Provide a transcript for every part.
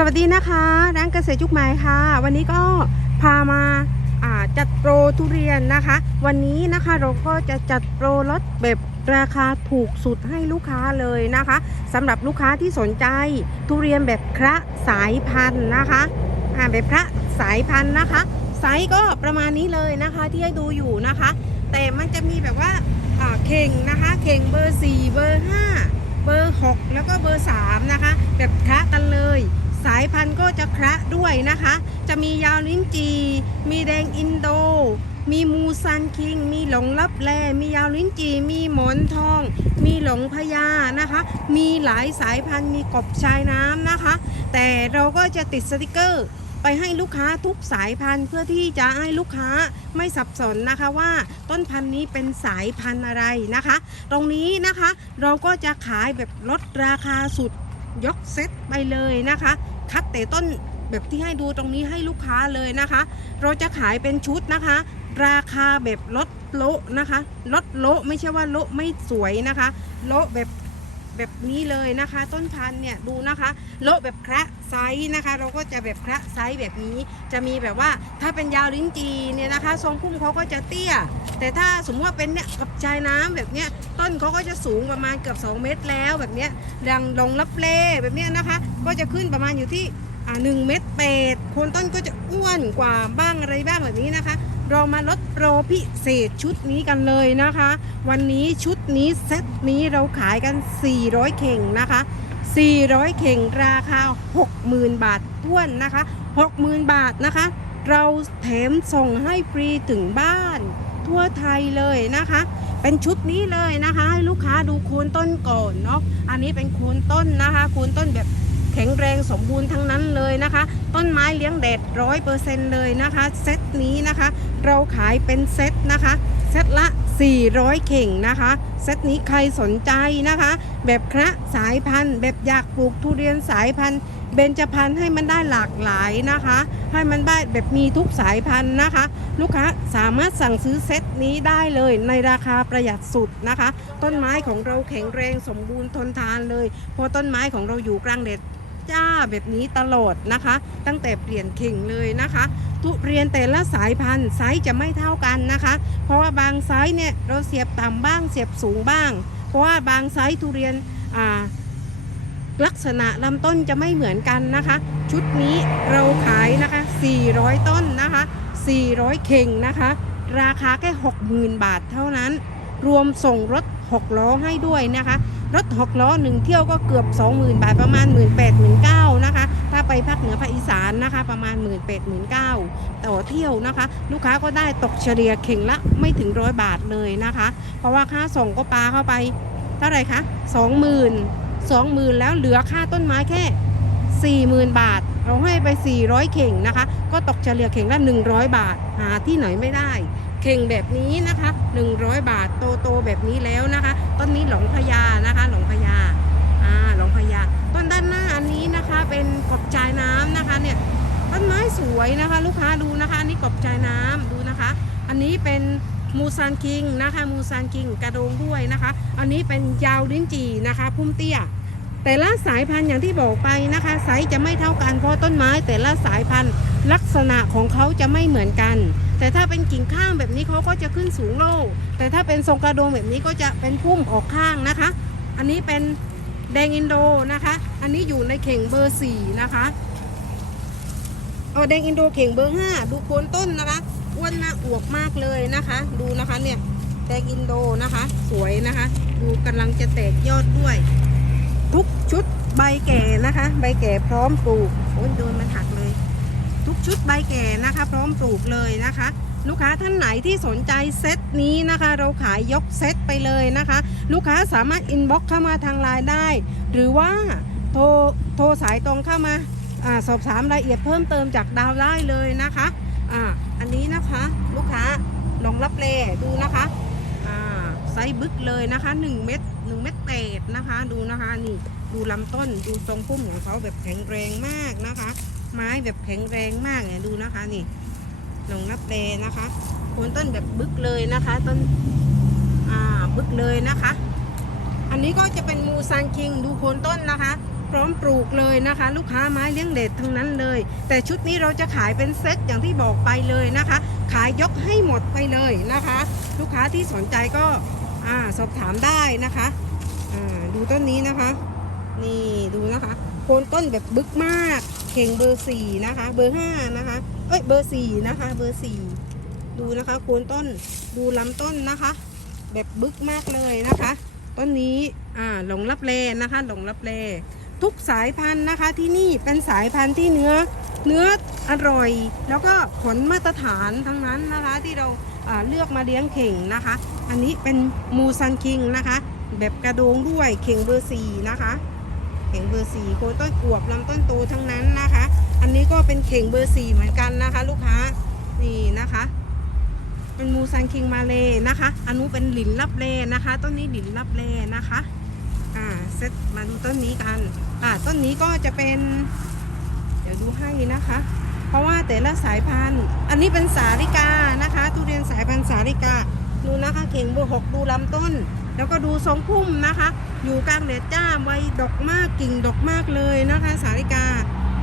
สวัสดีนะคะ ร้านเกษตรยุคใหม่ค่ะ วันนี้ก็พามาาจัดโปรทุเรียนนะคะ วันนี้นะคะเราก็จะจัดโปรลดแบบราคาถูกสุดให้ลูกค้าเลยนะคะสำหรับลูกค้าที่สนใจทุเรียนแบบคระสายพันธุ์นะคะอ่าแบบพระสายพันธุ์นะคะ ไซส์ก็ประมาณนี้เลยนะคะที่ให้ดูอยู่นะคะ แต่มันจะมีแบบว่าาเข่งนะคะเข่งเบอร์ 4 เบอร์ 5 เบอร์ 6 แล้วก็เบอร์ 3 นะคะ แบบคละกันเลย สายพันธุ์ก็จะคละด้วยนะคะ จะมียาวลิ้นจี มีแดงอินโด มีมูซันคิง มีหลงลับแลมียาวลิ้นจี มีหมอนทอง มีหลงพญานะคะ มีหลายสายพันธุ์ มีกบชายน้ำนะคะ แต่เราก็จะติดสติกเกอร์ไปให้ลูกค้าทุกสายพันธุ์เพื่อที่จะให้ลูกค้าไม่สับสนนะคะว่าต้นพันธุ์นี้เป็นสายพันธุ์อะไรนะคะ ตรงนี้นะคะเราก็จะขายแบบลดราคาสุดยกเซตไปเลยนะคะ คัดแต่ต้นแบบที่ให้ดูตรงนี้ให้ลูกค้าเลยนะคะ เราจะขายเป็นชุดนะคะ ราคาแบบลดโละนะคะ ลดโละไม่ใช่ว่าโละไม่สวยนะคะ โละแบบ แบบนี้เลยนะคะ ต้นพันธุ์เนี่ยดูนะคะโละแบบคระไซส์นะคะ เราก็จะแบบคระไซส์แบบนี้ จะมีแบบว่าถ้าเป็นยาวลิ้นจีเนี่ยนะคะ ทรงพุ่มเขาก็จะเตี้ย แต่ถ้าสมมติว่าเป็นเนี่ยกับชายน้ำแบบเนี้ยต้นเขาก็จะสูงประมาณเกือบ 2 เมตรแล้วแบบเนี้ยดังลงรับเล่แบบเนี้ยนะคะ ก็จะขึ้นประมาณอยู่ที่อ่าหนึ่งเมตรเปดโคนต้นก็จะอ้วนกว่าบ้างอะไรบ้างแบบนี้นะคะ เรามาลดโปรพิเศษชุดนี้กันเลยนะคะ วันนี้ชุดนี้เซตนี้เราขายกัน 400 เข่งนะคะ 400 เข่งราคา 60,000 บาทท้วนนะคะ 60,000 บาทนะคะ เราแถมส่งให้ฟรีถึงบ้าน ทั่วไทยเลยนะคะ เป็นชุดนี้เลยนะคะ ให้ลูกค้าดูโคนต้นก่อนเนาะอันนี้เป็นโคนต้นนะคะโคนต้นแบบ ข็งแรงสมบูรณ์ทั้งนั้นเลยนะคะ ต้นไม้เลี้ยงแดดร้อยเปอร์เซ็นต์เลยนะคะเซตนี้นะคะ เราขายเป็นเซตนะคะเซตละ 400 เข่งนะคะ เซตนี้ใครสนใจนะคะ แบบคระสายพันธุ์ แบบอยากปลูกทุเรียนสายพันธุ์เบญจพรรณให้มันได้หลากหลายนะคะ ให้มันได้แบบมีทุกสายพันธุ์นะคะ ลูกค้าสามารถสั่งซื้อเซตนี้ได้เลยในราคาประหยัดสุดนะคะ ต้นไม้ของเราแข็งแรงสมบูรณ์ทนทานเลยเพราะต้นไม้ของเราอยู่กลางแดด จ้าแบบนี้ตลอดนะคะ ตั้งแต่เปลี่ยนเข่งเลยนะคะ ทุเรียนแต่ละสายพันธุ์ไซส์จะไม่เท่ากันนะคะ เพราะว่าบางไซส์เนี่ยเราเสียบต่ำบ้างเสียบสูงบ้าง เพราะว่าบางไซส์ทุเรียนอ่าลักษณะลำต้นจะไม่เหมือนกันนะคะ ชุดนี้เราขายนะคะ 400 ต้นนะคะ 400 เข่งนะคะ ราคาแค่ 60,000 บาทเท่านั้น รวมส่งรถ 6 ล้อให้ด้วยนะคะ รถ6ล้อ1เที่ยวก็เกือบ 20,000 บาทประมาณ 1 8 0 0 0 19,000นะคะ ถ้าไปภาคเหนือภาคอีสานนะคะ ประมาณ 1 8 0 0 0 19,000ต่อเที่ยวนะคะ ลูกค้าก็ได้ตกเฉลี่ยเข่งละไม่ถึงร้อยบาทเลยนะคะ เพราะว่าค่าส่งก็ปาเข้าไปเท่าไหร่คะ20,000สองหมื่นแล้วเหลือค่าต้นไม้แค่ 40,000 บาท เราให้ไป 400 เข่งนะคะ ก็ตกเฉลี่ยเข่งละ 100 บาท หาที่ไหนไม่ได้ เข่งแบบนี้นะคะ 100 บาทโตโตแบบนี้แล้วนะคะ ต้นนี้หลงพญานะคะ หลงพญาอ่าหลงพญาต้นด้านหน้าอันนี้นะคะเป็นกบจายน้ำนะคะเนี่ยต้นไม้สวยนะคะ ลูกค้าดูนะคะอันนี้กบจายน้ำดูนะคะ อันนี้เป็นมูซานคิงนะคะมูซานคิงกระโดงด้วยนะคะ อันนี้เป็นยาวลิ้นจีนะคะ พุ่มเตี้ย แต่ละสายพันธุ์อย่างที่บอกไปนะคะไซส์จะไม่เท่ากันเพราะต้นไม้ แต่ละสายพันธุ์ลักษณะของเขาจะไม่เหมือนกัน แต่ถ้าเป็นกิ่งข้างแบบนี้เขาก็จะขึ้นสูงโล่แต่ถ้าเป็นทรงกระโดงแบบนี้ก็จะเป็นพุ่มออกข้างนะคะ อันนี้เป็นแดงอินโดนะคะ อันนี้อยู่ในเข่งเบอร์สี่นะคะเอาแดงอินโดเข่งเบอร์ห้าดูโคนต้นนะคะอ้วนหน้าอวบมากเลยนะคะ ดูนะคะเนี่ยแดงอินโดนะคะ สวยนะคะ ดูกำลังจะแตกยอดด้วย ทุกชุดใบแก่นะคะ ใบแก่พร้อมปลูกโอ้ยโดนมันหัก ทุกชุดใบแก่นะคะ พร้อมปลูกเลยนะคะ ลูกค้าท่านไหนที่สนใจเซตนี้นะคะ เราขายยกเซตไปเลยนะคะ ลูกค้าสามารถอินบ็อกเข้ามาทางไลน์ได้ หรือว่าโทรโทรสายตรงเข้ามาอสอบถามรายละเอียดเพิ่มเติมจากดาวได้เลยนะคะอ่าอันนี้นะคะลูกค้าลองรับเลดูนะคะอ่าไซส์บึกเลยนะคะ 1 เม็ด1เม็ดเศษนะคะ ดูนะคะนี่ดูลำต้นดูทรงพุ่มของเขาแบบแข็งแรงมากนะคะ ไม้แบบแข็งแรงมากเนี่ยดูนะคะนี่ลองรับเลนะคะโคนต้นแบบบึกเลยนะคะ ต้นอ่าบึกเลยนะคะ อันนี้ก็จะเป็นมูซานคิงดูโคนต้นนะคะ พร้อมปลูกเลยนะคะ ลูกค้าไม้เลี้ยงเด็ดทั้งนั้นเลย แต่ชุดนี้เราจะขายเป็นเซตอย่างที่บอกไปเลยนะคะ ขายยกให้หมดไปเลยนะคะ ลูกค้าที่สนใจก็อ่าสอบถามได้นะคะอ่าดูต้นนี้นะคะ นี่ดูนะคะโคนต้นแบบบึกมาก ข่งเบอร์สี่นะคะ เบอร์ห้านะคะ เอ้ย เบอร์สี่นะคะ เบอร์สี่ดูนะคะโคนต้น ดูลำต้นนะคะ แบบบึกมากเลยนะคะ ต้นนี้ อ่า หลงรับเลนะคะ หลงรับเลทุกสายพันธุ์นะคะที่นี่เป็นสายพันธุ์ที่เนื้อ เนื้ออร่อย แล้วก็ผลมาตรฐานทั้งนั้นนะคะที่เราเลือกมาเลี้ยงเข่งนะคะ อันนี้เป็นมูซันคิงนะคะ แบบกระโดงด้วยเข่งเบอร์สี่นะคะ เข่งเบอร์สี่โคนต้นอวบลำต้นโตทั้งนั้นนะคะ อันนี้ก็เป็นเข่งเบอร์สี่เหมือนกันนะคะ ลูกค้านี่นะคะเป็นมูซันคิงมาเลนะคะอันนู้เป็นหลินลับเลนะคะ ต้นนี้หลินลับเลนะคะ อ่าเซตมาดูต้นนี้กัน อ่าต้นนี้ก็จะเป็น เดี๋ยวดูให้นะคะ เพราะว่าแต่ละสายพันธุ์ อันนี้เป็นสาลิกานะคะ ทุเรียนสายพันธุ์สาลิกา ดูนะคะเข่งเบอร์หกดูลำต้น แล้วก็ดูทรงพุ่มนะคะ อยู่กลางแดดจ้าใบดอกมากกิ่งดอกมากเลยนะคะ สาลิกา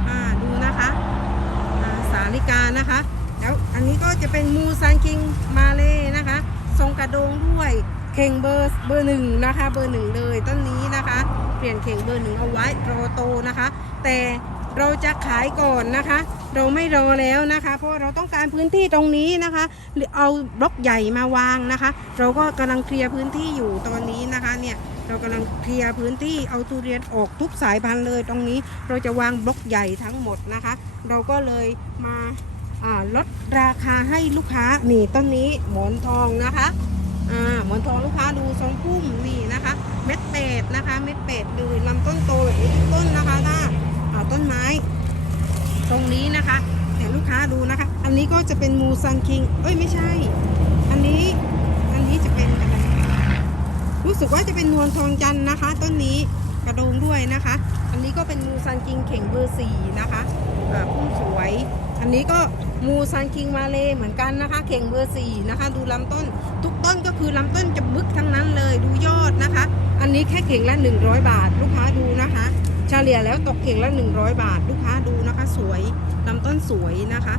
อ่าดูนะคะอ่าสาลิกานะคะ แล้วอันนี้ก็จะเป็นมูซันคิงมาเล่นะคะ ทรงกระโดงด้วยเข่งเบอร์เบอร์หนึ่งนะคะ เบอร์หนึ่งเลยต้นนี้นะคะ เปลี่ยนเข่งเบอร์หนึ่งเอาไว้รอโตนะคะ แต่ เราจะขายก่อนนะคะ เราไม่รอแล้วนะคะ เพราะเราต้องการพื้นที่ตรงนี้นะคะเอาบล็อกใหญ่มาวางนะคะ เราก็กำลังเคลียร์พื้นที่อยู่ตอนนี้นะคะเนี่ยเรากำลังเคลียร์พื้นที่เอาทุเรียนออกทุกสายพันธุ์เลยตรงนี้ เราจะวางบล็อกใหญ่ทั้งหมดนะคะ เราก็เลยมาลดราคาให้ลูกค้านี่ต้นนี้หมอนทองนะคะอ่าหมอนทองลูกค้าดูทรงพุ่มนี่นะคะ เม็ดเป็ดนะคะ เม็ดเป็ดดูลำต้นโตแบบนี้ทุกต้นนะคะถ้า ต้นไม้ ตรงนี้นะคะ แต่ลูกค้าดูนะคะ อันนี้ก็จะเป็นมูซันคิง เอ้ยไม่ใช่ อันนี้ อันนี้จะเป็นอะไรรู้สึกว่าจะเป็นนวลทองจันนะคะ ต้นนี้กระโดงด้วยนะคะ อันนี้ก็เป็นมูซันคิงเข่งเบอร์สี่นะคะอ่าพุ่มสวย อันนี้ก็มูซันคิงมาเลเหมือนกันนะคะ เข่งเบอร์สี่นะคะ ดูลำต้น ทุกต้นก็คือลำต้นจะบึกทั้งนั้นเลย ดูยอดนะคะ อันนี้แค่เข่งละ100 บาท ลูกค้าดูนะคะ เฉลี่ยแล้วตกเข่งละ 100 บาท ลูกค้าดูนะคะ สวยลำต้นสวยนะคะ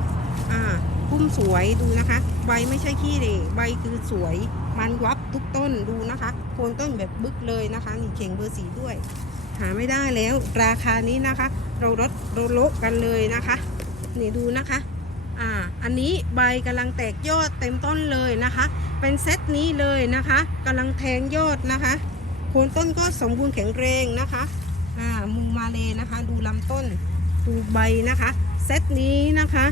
อ่าพุ่มสวยดูนะคะ ใบไม่ใช่ขี้เหร่ใบคือสวยมันวับทุกต้นดูนะคะโคนต้นแบบบึกเลยนะคะนี่เข่งเบอร์สีด้วย หาไม่ได้แล้วราคานี้นะคะ เราลดเราละกันเลยนะคะนี่ดูนะคะอ่าอันนี้ใบกำลังแตกยอดเต็มต้นเลยนะคะ เป็นเซตนี้เลยนะคะกำลังแทงยอดนะคะโคนต้นก็สมบูรณ์แข็งแรงนะคะ อ่ามูมาเลนะคะ ดูลำต้นดูใบนะคะเซตนี้นะคะ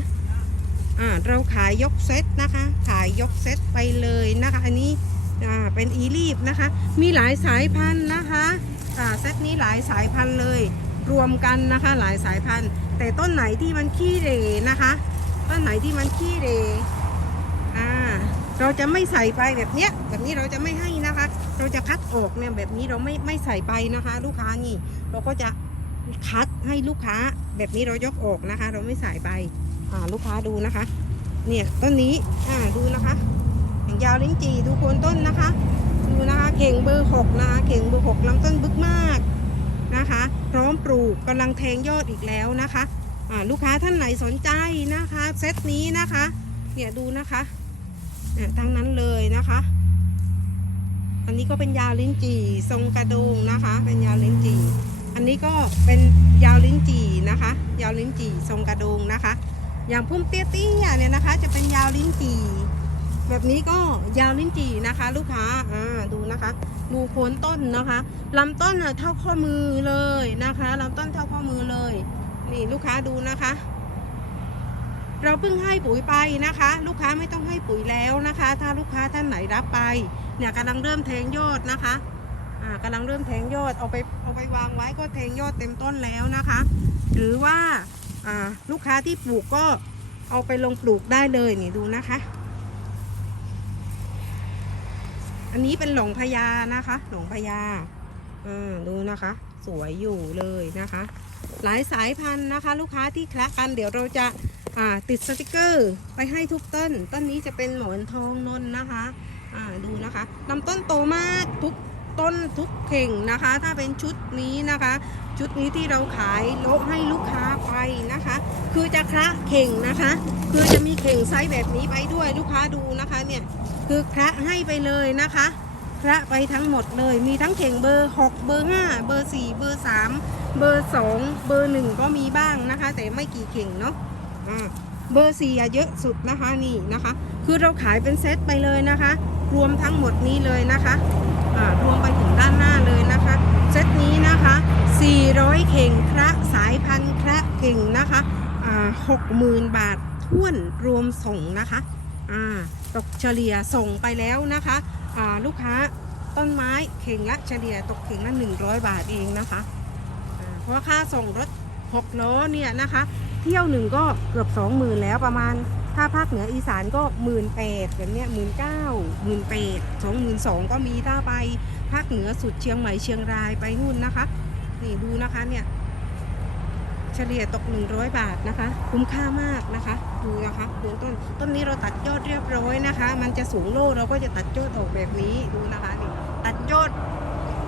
อ่าเราขายยกเซตนะคะ ขายยกเซตไปเลยนะคะ อันนี้อ่าเป็นอีลีฟนะคะ มีหลายสายพันธุ์นะคะอ่าเซตนี้หลายสายพันธุ์เลย รวมกันนะคะหลายสายพันธุ์ แต่ต้นไหนที่มันขี้เรนะคะ ต้นไหนที่มันขี้เรอ่าเราจะไม่ใส่ไปแบบเนี้ยแบบนี้เราจะไม่ให้ เราจะคัดออกเนี่ยแบบนี้เราไม่ไม่ใส่ไปนะคะ ลูกค้านี่ เราก็จะคัดให้ลูกค้าแบบนี้เรายกออกนะคะ เราไม่ใส่ไปอ่าลูกค้าดูนะคะ เนี่ยต้นนี้อ่าดูนะคะแข่งยาวลิ้นจี่ดูโคนต้นนะคะ ดูนะคะเข่งเบอร์หกนะคะเข่งเบอร์หกลำต้นบึกมากนะคะ พร้อมปลูกกำลังแทงยอดอีกแล้วนะคะอ่าลูกค้าท่านไหนสนใจนะคะเซตนี้นะคะเนี่ยดูนะคะเนี่ยทั้งนั้นเลยนะคะ อันนี้ก็เป็นยาวลิ้นจี่ทรงกระโดงนะคะ เป็นยาวลิ้นจี่ อันนี้ก็เป็นยาวลิ้นจี่นะคะ ยาวลิ้นจี่ทรงกระโดงนะคะ อย่างพุ่มเตี้ยๆเนี่ยนะคะ จะเป็นยาวลิ้นจี่ แบบนี้ก็ยาวลิ้นจี่นะคะ ลูกค้าอ่าดูนะคะดูโคนต้นนะคะลำต้นน่ะเท่าข้อมือเลยนะคะลำต้นเท่าข้อมือเลย นี่ลูกค้าดูนะคะเราเพิ่งให้ปุ๋ยไปนะคะ ลูกค้าไม่ต้องให้ปุ๋ยแล้วนะคะ ถ้าลูกค้าท่านไหนรับไป เนี่ยกำลังเริ่มแทงยอดนะคะอ่ากำลังเริ่มแทงยอดเอาไปเอาไปวางไว้ก็แทงยอดเต็มต้นแล้วนะคะ หรือว่าอ่าลูกค้าที่ปลูกก็เอาไปลงปลูกได้เลยนี่ดูนะคะ อันนี้เป็นหลงพญานะคะ หลงพญาอ่าดูนะคะ สวยอยู่เลยนะคะ หลายสายพันธุ์นะคะ ลูกค้าที่คละกันเดี๋ยวเราจะอ่าติดสติกเกอร์ ไปให้ทุกต้น ต้นนี้จะเป็นหมอนทองนนนะคะ อ่าดูนะคะลำต้นโตมากทุกต้นทุกเข่งนะคะ ถ้าเป็นชุดนี้นะคะ ชุดนี้ที่เราขายโละให้ลูกค้าไปนะคะ คือจะคละเข่งนะคะ คือจะมีเข่งไซส์แบบนี้ไปด้วยลูกค้าดูนะคะเนี่ยคือคละให้ไปเลยนะคะคละไปทั้งหมดเลยมีทั้งเข่งเบอร์ 6 เบอร์ 5 เบอร์ 4 เบอร์ 3 เบอร์ 2 เบอร์ 1 ก็มีบ้างนะคะ แต่ไม่กี่เข่งเนาะอ่าเบอร์4อะเยอะสุดนะคะนี่นะคะ คือเราขายเป็นเซตไปเลยนะคะ รวมทั้งหมดนี้เลยนะคะรวมไปถึงด้านหน้าเลยนะคะ เซตนี้นะคะ 400 เข่งคระสายพันธุ์คระเข่งนะคะ60,000บาทท่วนรวมส่งนะคะตกเฉลี่ยส่งไปแล้วนะคะลูกค้าต้นไม้เข่งละเฉลี่ยตกเข่งละ 100 บาทเองนะคะเพราะว่าค่าส่งรถ 6 ล้อเนี่ยนะคะ เที่ยวหนึ่งก็เกือบ 20,000 แล้วประมาณ ถ้าภาคเหนืออีสานก็หมื่นแปดแบบเนี้ยหมื่นเก้าหมื่นแปดสองหมื่นสองก็มีถ้าไปภาคเหนือสุดเชียงใหม่เชียงรายไปนู่นนะคะ นี่ดูนะคะเนี่ย เฉลี่ยตก100บาทนะคะ คุ้มค่ามากนะคะ ดูนะคะดูต้นต้นนี้เราตัดยอดเรียบร้อยนะคะ มันจะสูงโล่เราก็จะตัดยอดออกแบบนี้ดูนะคะนี่ตัดยอด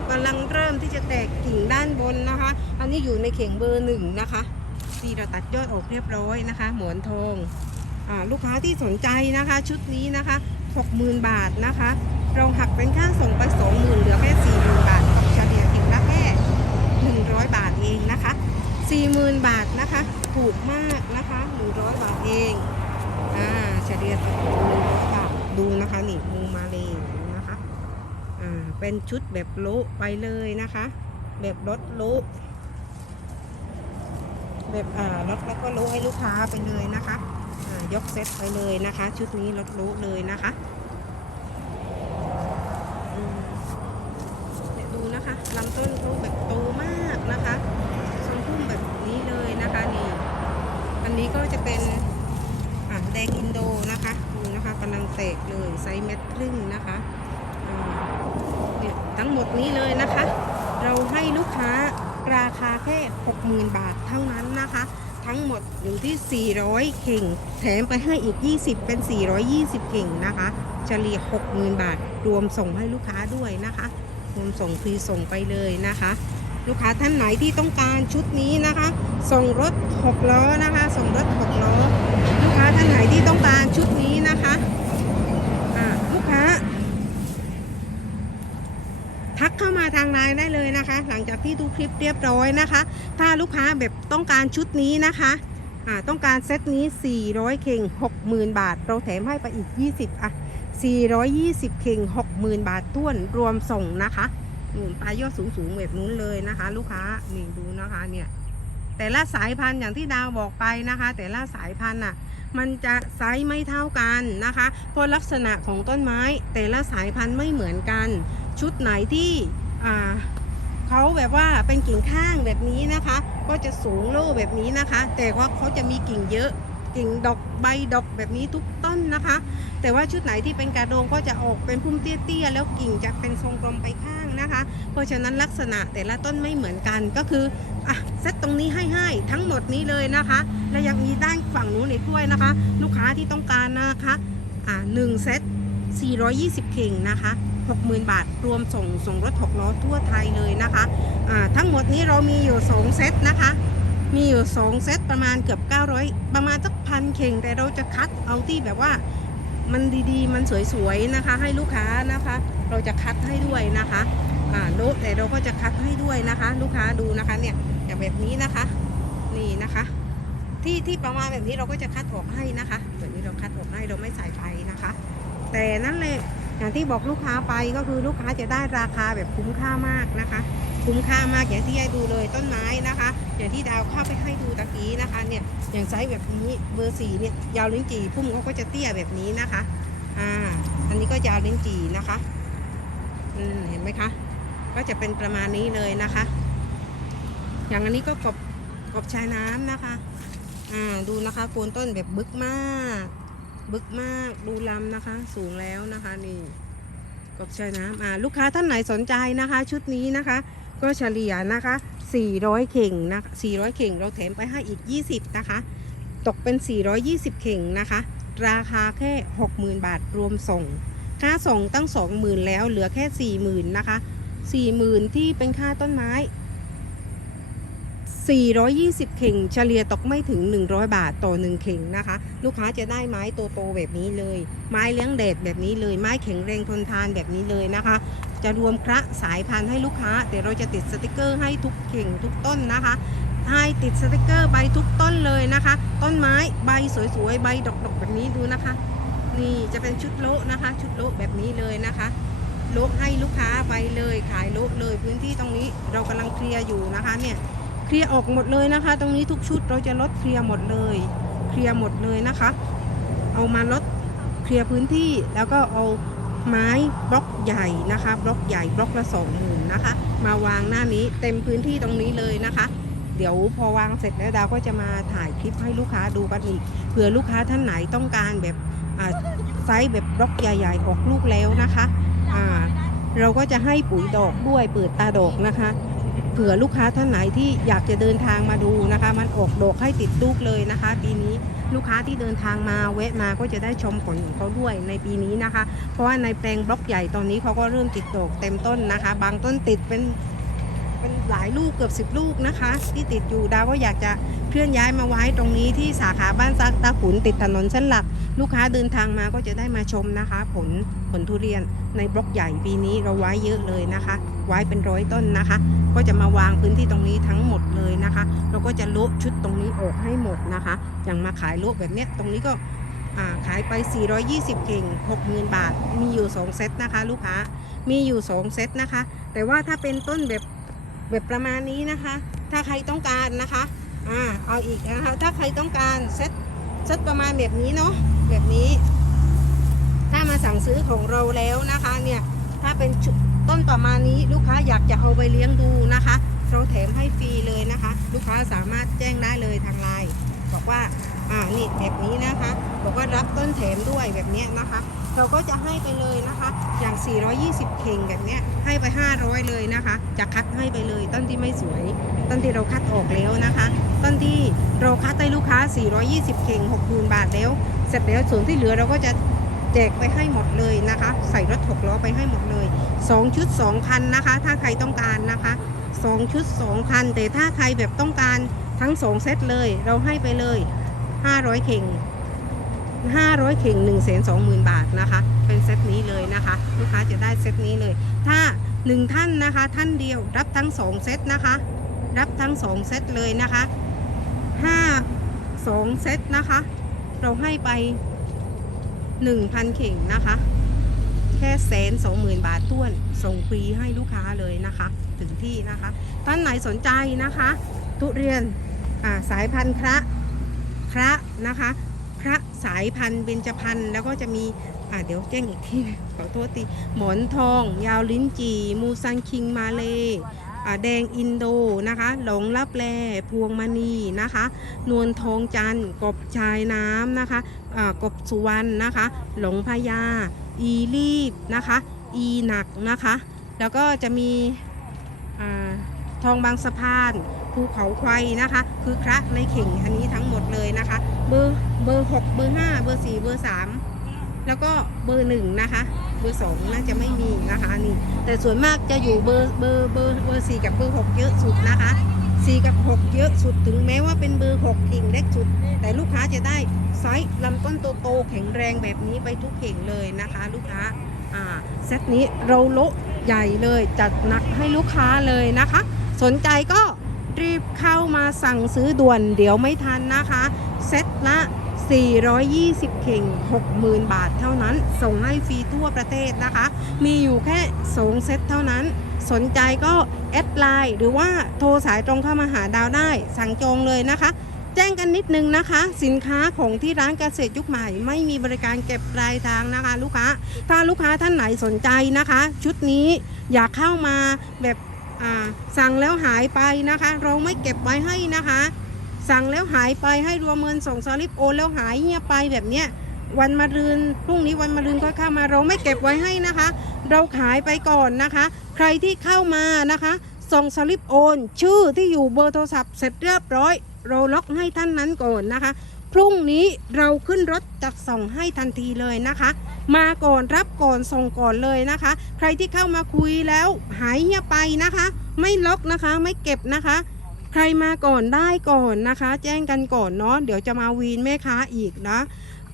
กำลังเริ่มที่จะแตกกิ่งด้านบนนะคะ อันนี้อยู่ในเข่งเบอร์หนึ่งนะคะที่เราตัดยอดออกเรียบร้อยนะคะ หมอนทอง ลูกค้าที่สนใจนะคะ ชุดนี้นะคะ 60,000 บาทนะคะเราหักเป็นค่าส่งไป 20,000 เหลือแค่40,000 บาทตกเฉลี่ยถึงละแค่ 100 บาทเองนะคะ 40,000 บาทนะคะถูกมากนะคะ 100 บาทเองอ่าเฉลี่ยตก100บาทดูนะคะนี่มูมาเลยนะคะอ่าเป็นชุดแบบโลไปเลยนะคะ แบบรถโลแบบอ่ารถแล้วก็โลให้ลูกค้าไปเลยนะคะ ยกเซตไปเลยนะคะ ชุดนี้ลดรู้เลยนะคะเนี่ยดูนะคะลำต้นเขาแบบโตมากนะคะทรงพุ่มแบบนี้เลยนะคะนี่อันนี้ก็จะเป็นแดงอินโดนะคะดูนะคะกำลังแตกเลยไซส์เม็ดครึ่งนะคะทั้งหมดนี้เลยนะคะ เราให้ลูกค้าราคาแค่ 60,000 บาทเท่านั้นนะคะ ทั้งหมดอยู่ที่ 400 เข่ง แถมไปให้อีก 20 เป็น 420 เข่งนะคะ เฉลี่ย 60,000 บาท รวมส่งให้ลูกค้าด้วยนะคะ รวมส่งฟรีส่งไปเลยนะคะ ลูกค้าท่านไหนที่ต้องการชุดนี้นะคะ ส่งรถ 6 ล้อนะคะ ส่งรถ 6 ล้อ ลูกค้าท่านไหนที่ต้องการชุดนี้นะคะอ่าลูกค้า ทักเข้ามาทางไลน์ได้เลยนะคะ หลังจากที่ดูคลิปเรียบร้อยนะคะ ถ้าลูกค้าแบบต้องการชุดนี้นะคะต้องการเซตนี้ 400 เข่ง 60,000 บาท เราแถมให้ไปอีก 20 อะ 420 เข่ง 60,000 บาทท้วนรวมส่งนะคะนู่นปลายยอดสูงๆแบบนู้นเลยนะคะ ลูกค้า นี่ดูนะคะเนี่ยแต่ละสายพันธุ์อย่างที่ดาวบอกไปนะคะ แต่ละสายพันธุ์อะมันจะไซส์ไม่เท่ากันนะคะ เพราะลักษณะของต้นไม้แต่ละสายพันธุ์ไม่เหมือนกัน ชุดไหนที่เขาแบบว่าเป็นกิ่งข้างแบบนี้นะคะ ก็จะสูงโล่แบบนี้นะคะ แต่ว่าเขาจะมีกิ่งเยอะกิ่งดอกใบดอกแบบนี้ทุกต้นนะคะ แต่ว่าชุดไหนที่เป็นกระโดงก็จะออกเป็นพุ่มเตี้ยๆแล้วกิ่งจะเป็นทรงกลมไปข้างนะคะ เพราะฉะนั้นลักษณะแต่ละต้นไม่เหมือนกันก็คืออะเซตตรงนี้ให้ให้ทั้งหมดนี้เลยนะคะ และยังมีด้านฝั่งนู้นอีกด้วยนะคะ ลูกค้าที่ต้องการนะคะอ่าหนึ่งเซต420เข่งนะคะ 60,000 บาท รวมส่งส่งรถ6ล้อทั่วไทยเลยนะคะอ่าทั้งหมดนี้เรามีอยู่ 2 เซตนะคะ มีอยู่ 2 เซตประมาณเกือบ 900 ประมาณสักพันเข่ง แต่เราจะคัดเอาที่แบบว่ามันดีๆ มันสวยๆนะคะ ให้ลูกค้านะคะ เราจะคัดให้ด้วยนะคะอ่าโลแต่เราก็จะคัดให้ด้วยนะคะ ลูกค้าดูนะคะเนี่ยอย่างแบบนี้นะคะ นี่นะคะ ที่ที่ประมาณแบบนี้เราก็จะคัดออกให้นะคะแบบนี้เราคัดออกให้เราไม่ใส่ไปนะคะ แต่นั่นแหละ อย่างที่บอกลูกค้าไปก็คือลูกค้าจะได้ราคาแบบคุ้มค่ามากนะคะ คุ้มค่ามากอย่างที่ให้ดูเลยต้นไม้นะคะ อย่างที่ดาวเข้าไปให้ดูตะกี้นะคะเนี่ยอย่างไซส์แบบนี้เบอร์สี่เนี่ยยาวลิ้นจี่พุ่มเขาก็จะเตี้ยแบบนี้นะคะอ่าอันนี้ก็ยาวลิ้นจี่นะคะอืมเห็นไหมคะก็จะเป็นประมาณนี้เลยนะคะ อย่างอันนี้ก็กบกบชายน้ำนะคะอ่าดูนะคะโคนต้นแบบบึกมาก บึกมากดูลำนะคะ สูงแล้วนะคะนี่กบชายน้ำอ่าลูกค้าท่านไหนสนใจนะคะ ชุดนี้นะคะ ก็เฉลี่ยนะคะ 400 เข่งนะ400 เข่งเราแถมไปให้อีก 20 นะคะ ตกเป็น 420 เข่งนะคะ ราคาแค่ 60,000 บาทรวมส่ง ค่าส่งตั้ง 20,000 แล้วเหลือแค่ 40,000 นะคะสี่หมื่นที่เป็นค่าต้นไม้ 420 เข่งเฉลี่ยตกไม่ถึง 100 บาทต่อ 1 เข่งนะคะ ลูกค้าจะได้ไม้โตๆแบบนี้เลย ไม้เลี้ยงแดดแบบนี้เลย ไม้แข็งแรงทนทานแบบนี้เลยนะคะ จะรวมคระสายพันธุ์ให้ลูกค้า แต่เราจะติดสติกเกอร์ให้ทุกเข่งทุกต้นนะคะให้ติดสติกเกอร์ใบทุกต้นเลยนะคะ ต้นไม้ใบสวยๆ ใบดอกๆแบบนี้ดูนะคะ นี่จะเป็นชุดโละนะคะ ชุดโละแบบนี้เลยนะคะโละให้ลูกค้าไปเลยขายโละเลยพื้นที่ตรงนี้เรากำลังเคลียร์อยู่นะคะเนี่ย เคลียร์ออกหมดเลยนะคะ ตรงนี้ทุกชุดเราจะลดเคลียร์หมดเลย เคลียร์หมดเลยนะคะ เอามาลดเคลียร์พื้นที่แล้วก็เอาไม้บล็อกใหญ่นะคะ บล็อกใหญ่บล็อกละสองหมื่นนะคะ มาวางหน้านี้เต็มพื้นที่ตรงนี้เลยนะคะ เดี๋ยวพอวางเสร็จแล้วดาวก็จะมาถ่ายคลิปให้ลูกค้าดูกันอีกเผื่อลูกค้าท่านไหนต้องการแบบไซส์แบบบล็อกใหญ่ๆออกลูกแล้วนะคะเราก็จะให้ปุ๋ยดอกด้วยเปิดตาดอกนะคะ เผื่อลูกค้าท่านไหนที่อยากจะเดินทางมาดูนะคะ มันออกดอกให้ติดลูกเลยนะคะ ปีนี้ลูกค้าที่เดินทางมาแวะมาก็จะได้ชมผลของเขาด้วยในปีนี้นะคะ เพราะว่าในแปลงบล็อกใหญ่ตอนนี้เขาก็เริ่มติดดอกเต็มต้นนะคะ บางต้นติดเป็นเป็น หลายลูกเกือบสิบลูกนะคะ ที่ติดอยู่ดาวก็อยากจะเคลื่อนย้ายมาไว้ตรงนี้ที่สาขาบ้านซักตาขุนติดถนนเส้นหลัก ลูกค้าเดินทางมาก็จะได้มาชมนะคะ ผลผลทุเรียนในบล็อกใหญ่ปีนี้เราไว้เยอะเลยนะคะ ไว้เป็นร้อยต้นนะคะ ก็จะมาวางพื้นที่ตรงนี้ทั้งหมดเลยนะคะ เราก็จะละชุดตรงนี้ออกให้หมดนะคะ อย่างมาขายโละแบบเนี้ยตรงนี้ก็อ่าขายไป 420 เก่ง 60,000 บาท มีอยู่ 2 เซตนะคะ ลูกค้า มีอยู่ 2 เซตนะคะ แต่ว่าถ้าเป็นต้นแบบ แบบประมาณนี้นะคะ ถ้าใครต้องการนะคะอ่าเอาอีกนะคะถ้าใครต้องการเซตเซตประมาณแบบนี้เนาะแบบนี้ ถ้ามาสั่งซื้อของเราแล้วนะคะเนี่ยถ้าเป็นต้นประมาณนี้ลูกค้าอยากจะเอาไปเลี้ยงดูนะคะ เราแถมให้ฟรีเลยนะคะ ลูกค้าสามารถแจ้งได้เลยทางไลน์บอกว่าอ่านี่แบบนี้นะคะ บอกว่ารับต้นแถมด้วยแบบเนี้ยนะคะ เราก็จะให้ไปเลยนะคะ อย่าง 420 เข่งแบบเนี้ยให้ไป 500 เลยนะคะ จะคัดให้ไปเลยต้นที่ไม่สวย ต้นที่เราคัดออกแล้วนะคะ ต้นที่เราคัดให้ลูกค้า 420 เข่ง6,000บาทแล้ว เสร็จแล้วส่วนที่เหลือเราก็จะแจกไปให้หมดเลยนะคะ ใส่รถหกล้อไปให้หมดเลย 2 ชุด 2 คันนะคะ ถ้าใครต้องการนะคะ 2 ชุด 2 คัน แต่ถ้าใครแบบต้องการทั้ง 2 เซตเลย เราให้ไปเลย 500 เข่ง 500 เข่ง 1 2 0 0 0 0 บาทนะคะ เป็นเซตนี้เลยนะคะ ลูกค้าจะได้เซตนี้เลย ถ้า 1 ท่านนะคะ ท่านเดียวรับทั้ง 2 เซตนะคะ รับทั้ง 2 เซตเลยนะคะ 5 2 เซตนะคะ เราให้ไป 1,000 เข่งนะคะ แค่แสนสองหมื่นบาทต้วน ส่งฟรีให้ลูกค้าเลยนะคะ ถึงที่นะคะ ท่านไหนสนใจนะคะ ทุเรียนสายพันธุ์คระคระนะคะ คระสายพันธุ์เบญจพรรณแล้วก็จะมีอ่าเดี๋ยวแจ้งอีกทีขอโทษทีหมอนทอง ยาวลิ้นจี่ มูซันคิงมาเลอ่าแดงอินโดนะคะหลงลับแลพวงมณีนะคะ นวลทองจันทร์กบชายน้ำนะคะอ่ากบสุวรรณนะคะ หลงพญาอีรีบนะคะ อีหนักนะคะ แล้วก็จะมีอาทองบางสะพานภูเขาควายนะคะ คือคระในเข่งอันนี้ทั้งหมดเลยนะคะ เบอร์เบอร์6เบอร์5เบอร์4เบอร์3แล้วก็เบอร์1นะคะ เบอร์2น่าจะไม่มีนะคะนี่ แต่ส่วนมากจะอยู่เบอร์เบอร์เบอร์เบอร์4กับเบอร์6เยอะสุดนะคะ4กับ6เยอะสุดถึงแม้ว่าเป็นเบอร์6กิ่งเล็กสุด แต่ลูกค้าจะได้ไซส์ลำต้นโตๆแข็งแรงแบบนี้ไปทุกเข่งเลยนะคะ ลูกค้าอ่าเซตนี้เราโละใหญ่เลยจัดหนักให้ลูกค้าเลยนะคะ สนใจก็รีบเข้ามาสั่งซื้อด่วนเดี๋ยวไม่ทันนะคะ เซต ละ 420 เข่ง 60,000 บาทเท่านั้น ส่งให้ฟรีทั่วประเทศนะคะ มีอยู่แค่2เซตเท่านั้น สนใจก็แอดไลน์หรือว่าโทรสายตรงเข้ามาหาดาวได้ สั่งจองเลยนะคะ แจ้งกันนิดนึงนะคะ สินค้าของที่ร้านเกษตรยุคใหม่ ไม่มีบริการเก็บปลายทางนะคะ ลูกค้า ถ้าลูกค้าท่านไหนสนใจนะคะ ชุดนี้อยากเข้ามาแบบสั่งแล้วหายไปนะคะ เราไม่เก็บไว้ให้นะคะ สั่งแล้วหายไปให้รวมเงินส่งสลิปโอนแล้วหายเงียบไปแบบเนี้ยวันมารืนพรุ่งนี้วันมารืนก็เข้ามาเราไม่เก็บไว้ให้นะคะ เราขายไปก่อนนะคะ ใครที่เข้ามานะคะส่งสลิปโอน ชื่อที่อยู่เบอร์โทรศัพท์เสร็จเรียบร้อย เราล็อกให้ท่านนั้นก่อนนะคะ พรุ่งนี้เราขึ้นรถจะส่งให้ทันทีเลยนะคะ มาก่อนรับก่อนส่งก่อนเลยนะคะ ใครที่เข้ามาคุยแล้วหายเงียบไปนะคะ ไม่ล็อกนะคะไม่เก็บนะคะ ใครมาก่อนได้ก่อนนะคะ แจ้งกันก่อนเนาะเดี๋ยวจะมาวีนแม่ค้าอีกนะ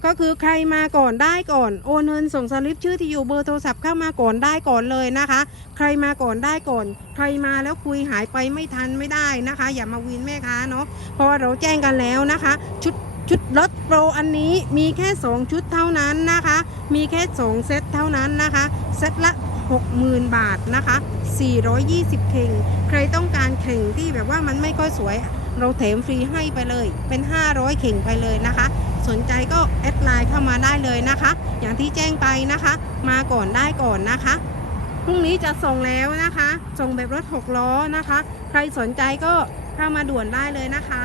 ก็คือใครมาก่อนได้ก่อนโอนเงินส่งสลิปชื่อที่อยู่เบอร์โทรศัพท์เข้ามาก่อนได้ก่อนเลยนะคะ ใครมาก่อนได้ก่อน ใครมาแล้วคุยหายไปไม่ทันไม่ได้นะคะ อย่ามาวีนแม่ค้าเนาะเพราะว่าเราแจ้งกันแล้วนะคะ ชุดชุดลดโปรอันนี้มีแค่ 2 ชุดเท่านั้นนะคะ มีแค่ 2 เซตเท่านั้นนะคะ เซตละ 60,000 บาทนะคะ 420 เข่ง ใครต้องการเข่งที่แบบว่ามันไม่ค่อยสวย เราแถมฟรีให้ไปเลย เป็น 500 เข่งไปเลยนะคะ สนใจก็แอดไลน์เข้ามาได้เลยนะคะ อย่างที่แจ้งไปนะคะ มาก่อนได้ก่อนนะคะพรุ่งนี้จะส่งแล้วนะคะ ส่งแบบรถ 6 ล้อนะคะ ใครสนใจก็เข้ามาด่วนได้เลยนะคะ